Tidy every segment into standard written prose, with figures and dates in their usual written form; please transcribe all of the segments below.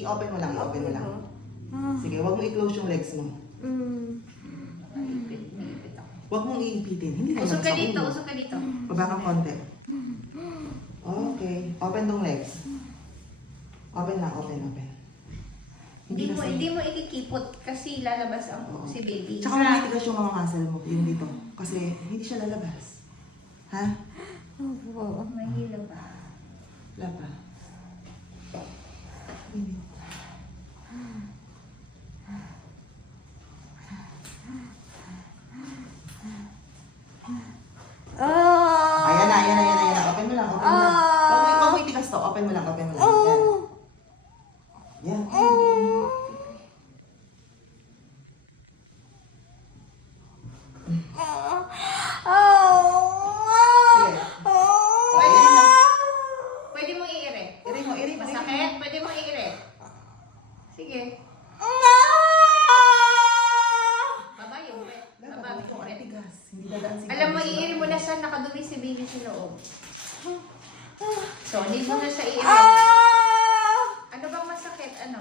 I-open mo lang, i-open mo lang. Sige, huwag mo i-close yung legs mo. Naipit ako. Huwag mong iipitin. Hindi naman Usok ka sa dito, ulo. usok ka dito. Baba kang konti. Okay. Open tong legs. Open lang, open. Hindi mo ikikipot kasi lalabas ang Oo. si baby. Tsaka mamitigas yung mga muscle mo, yung dito. Kasi hindi siya lalabas. Ha? Oo, mahilo ba? Wala pa. Hindi. Ayan na. Open mo lang, open mo lang. Huwag mo itigas to. Open mo lang. Yan. Sige. Pwede mo. Pwede mo iire. Iri mo. Masakit? Pwede mo iire. Sige. Baba yung bet. Baba Dapat ito yung ang bet. tigas. Hindi dadaan si Alam mo, baby sa iiri mo loob. na siya, nakadumi si baby sa loob. So, hindi mo na siya iiri. Ano bang masakit? Ano?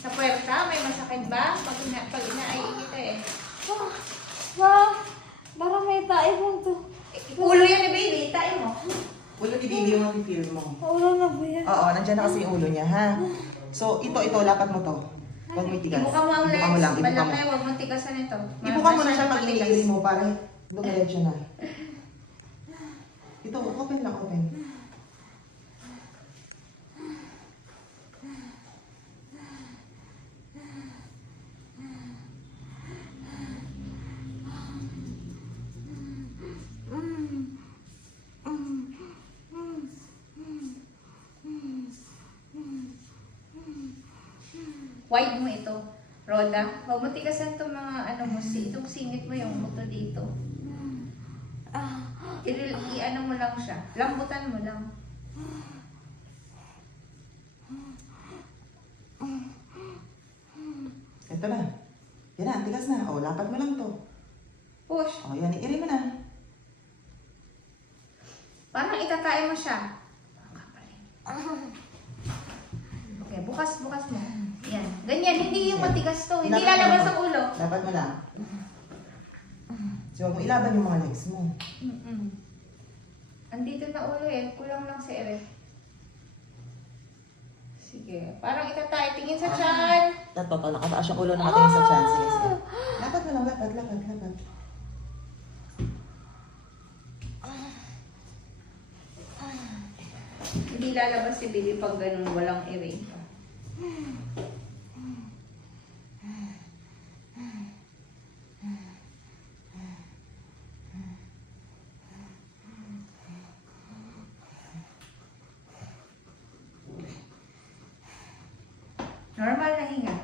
Sa puwerta, may masakit ba? Pag inaayos kita eh. Parang may tae mo to. Ulo yan ni baby, itain mo. Ulo ni baby yung nafe-feel mo. Ulo na ba yan? Oo, nandiyan na kasi yung ulo niya, ha? So, ito, lapat mo to. Huwag mo itigas. Ibuka mo ang legs. Ibuka mo lang, ibuka mo. Malaki, huwag mong tigasan ito. Ibuka mo na siya pag Matigas. iniiri mo para dumiretso na. Ito, open lang, open. Wide mo ito, Roda. Huwag mo tigasan itong mga ano mo, itong singit mo yung buto dito. I-ano mo lang siya. Lambutan mo lang. Ito na. Yan na, tigas na. O, lapat mo lang to. Push. O, yan, iiri mo na. Parang itatae mo siya. Okay, bukas mo. Yan. Ganyan, hindi yung matigas to. Hindi Lapat mo lalabas lang. ang ulo. Lapat mo lang. So, huwag mo ilaban yung mga legs mo. Andito na ulo eh. Kulang lang sa ere. Sige. Parang itatae. Tingin sa tiyan. Tato, nakataas yung ulo nakatingin sa tiyan. Sige. Lapat mo lang, lapat. Hindi lalabas si baby pag ganun walang ere. Normal na hinga.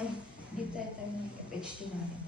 Ay, dito tayo ng FHT natin.